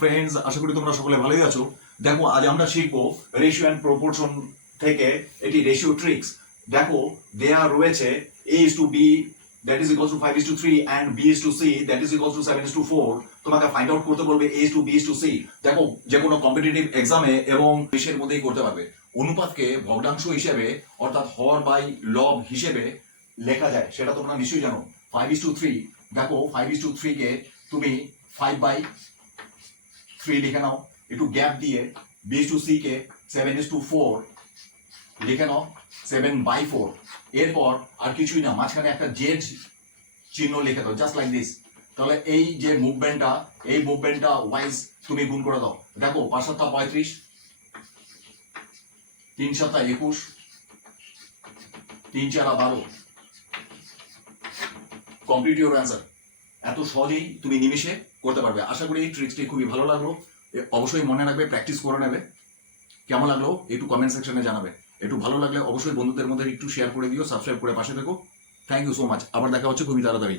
Friends, আশা করি তোমরা সকলে ভালোই আছো। দেখো আজ আমরা শিখবো রেশিও অ্যান্ড প্রপোর্শন থেকে এটি রেশিও ট্রিক্স। দেখো দেয়া রয়েছে a is to b that is equals to 5 is to 3 and b is to c that is equals to 7 is to 4। তোমাকে ফাইন্ড আউট করতে বলবে a is to b is to c। দেখো যে কোনো competitive এক্সামে এবং দেশের মধ্যেই করতে পারবে। অনুপাতকে ভগ্নাংশ হিসেবে অর্থাৎ হর বাই লব হিসেবে লেখা যায়, সেটা তোমরা নিশ্চয়ই জানো। 5 is to 3, দেখো 5 is to 3 কে তুমি 5/3 লিখে নাও, একটু গ্যাপ দিয়ে b is to c K 7 is to 4 লিখে নাও, 7/4। এরপর আর কিছুই না, মাঝখানে একটা জেড চিহ্ন লিখে দাও, জাস্ট লাইক দিস। তাহলে এই যে মুভমেন্টটা, এই মুভমেন্টটা ওয়াইজ তুমি গুণ করে দাও। দেখো 5 7 35, 3 7 21, 3 4 12। Complete your answer. এত সহজেই তুমি নিমিশে করতে পারবে। আশা করি এই ট্রিক্সটি খুবই ভালো লাগলো। অবশ্যই মনে রাখবে, প্র্যাকটিস করে নেবে। কেমন লাগলো একটু কমেন্ট সেকশনে জানাবে। একটু ভালো লাগলে অবশ্যই বন্ধুদের মধ্যে একটু শেয়ার করে দিও, সাবস্ক্রাইব করে পাশে থেকো। Thank you so much. আবার দেখা হচ্ছে খুবই তাড়াতাড়ি।